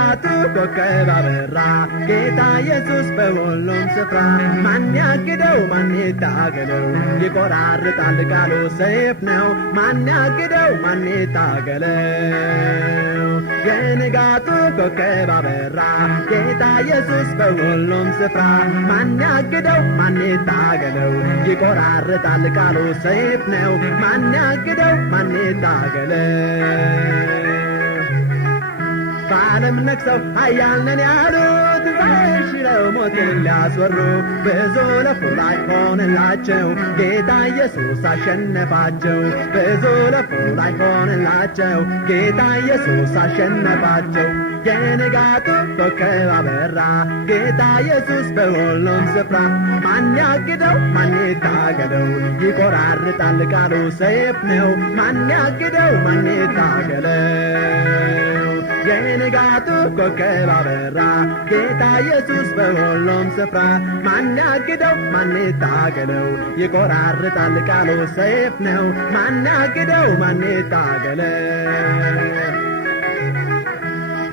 የንጋቱ ኮከብ አበራ ጌታ ኢየሱስ በሁሉም ስፍራ ማን ያግደው ማን ይታገለው ይቆራርጣል ቃሉ ሰይፍ ነው ማን ያግደው ማን ይታገለው የንጋቱ ኮከብ አበራ ጌታ ኢየሱስ በሁሉም ስፍራ ማን ያግደው ማን ይታገለው ይቆራርጣል ቃሉ ሰይፍ ነው ማን ያግደው ማን ይታገለው በዓለም ነግሰው ኃያል ነን ያሉት ሽረው ሞትን ሊያስወሩ ብዙ ለፉ ላይ ሆንላቸው ጌታ ኢየሱስ አሸነፋቸው ብዙ ለፉ ላይ ሆንላቸው ጌታ ኢየሱስ አሸነፋቸው የንጋቱ ኮከብ አበራ ጌታ ኢየሱስ በሁሉም ስፍራ ማን ያግደው ማን ይታገለው ይቆራርጣል ቃሉ ሰይፍ ነው ማን ያግደው ማን ይታገለው የንጋቱ ኮከብ አበራ ጌታ ኢየሱስ በሁሉም ስፍራ ማን ያግደው ማን ይታገለው ይቆራርጣል ቃሉ ሰይፍ ነው ማን ያግደው ማን ይታገለው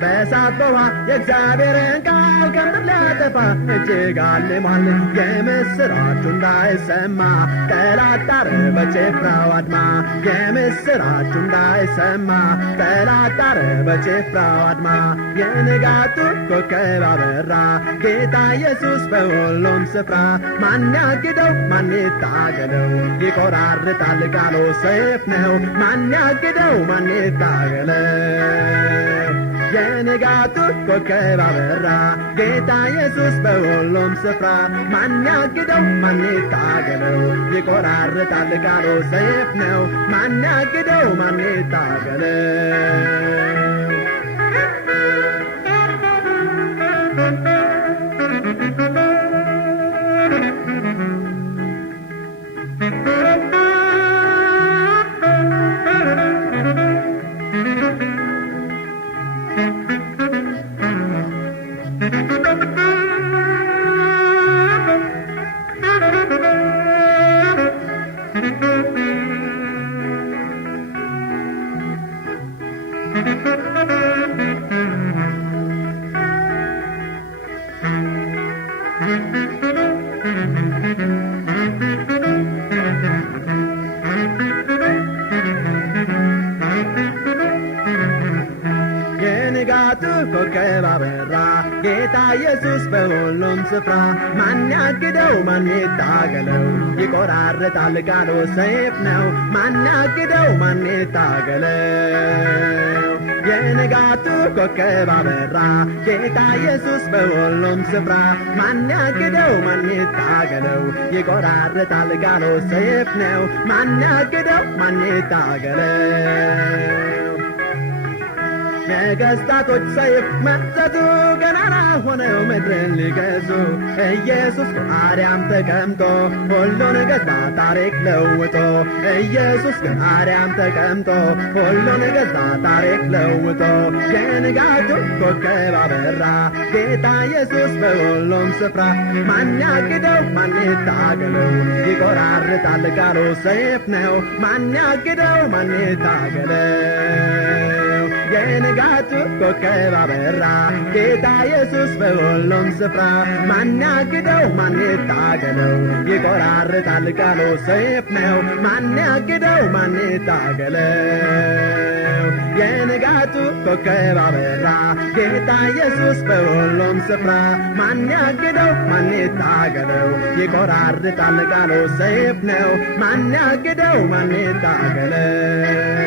በእሳት በውሃ የእግዚአብሔርን ቃል ከምድር ሊያጠፋ እጅግ አልሟል የምስራቹ እንዳይሰማ ጠላት ጣረ በጭፍራው አድማ የምስራቹ እንዳይሰማ ጠላት ጣረ በጭፍራው አድማ የንጋቱ ኮከብ አበራ ጌታ ኢየሱስ በሁሉም ስፍራ ማን ያግደው ማን ይታገለው ይቆራርጣል ቃሉ ሰይፍ ነው ማን ያግደው ማን ይታገለው የንጋቱ ኮከብ አበራ ጌታ ኢየሱስ በሁሉም ስፍራ ማን ያግደው ማን ይታገለው ይቆራርጣል ቃሉ ሰይፍ ነው ማን ያግደው ማን ይታገለው የንጋቱ ኮከብ አበራ ጌታ ኢየሱስ በሁሉም ስፍራ ማን ያግደው ማን ይታገለው ይቆራርጣል ቃሉ ሰይፍ ነው ማን ያግደው ማን ይታገለው የንጋቱ ኮከብ አበራ ጌታ ኢየሱስ በሁሉም ስፍራ ማን ያግደው ማን ይታገለው ይቆራርጣል ቃሉ ሰይፍ ነው ማን ያግደው ማን ይታገለው ነገሥታቶች ሰይፍ መዘዙ ገናና ሆነው ምድርን ሊገዙ ኢየሱስ በአርያም ተቀምጦ ሁሉን ገዛ ታሪክ ለውጦ ኢየሱስ በአርያም ተቀምጦ ሁሉን ገዛ ታሪክ ለውጦ የንጋቱ ኮከብ አበራ ጌታ ኢየሱስ በሁሉም ስፍራ ማን ያግደው ማን ይታገለው ይቆራርጣል ቃሉ ሰይፍ ነው ማን ያግደው ማን ይታገለው የንጋቱ ኮከብ አበራ ጌታ ኢየሱስ በሁሉም ስፍራ ማን ያግደው ማን ይታገለው ይቆራርጣል ቃሉ ሰይፍ ነው ማን ያግደው ማን ይታገለው የንጋቱ ኮከብ አበራ ጌታ ኢየሱስ በሁሉም ስፍራ ማን ያግደው ማን ይታገለው ይቆራርጣል ቃሉ ሰይፍ ነው ማን ያግደው ማን ይታገለው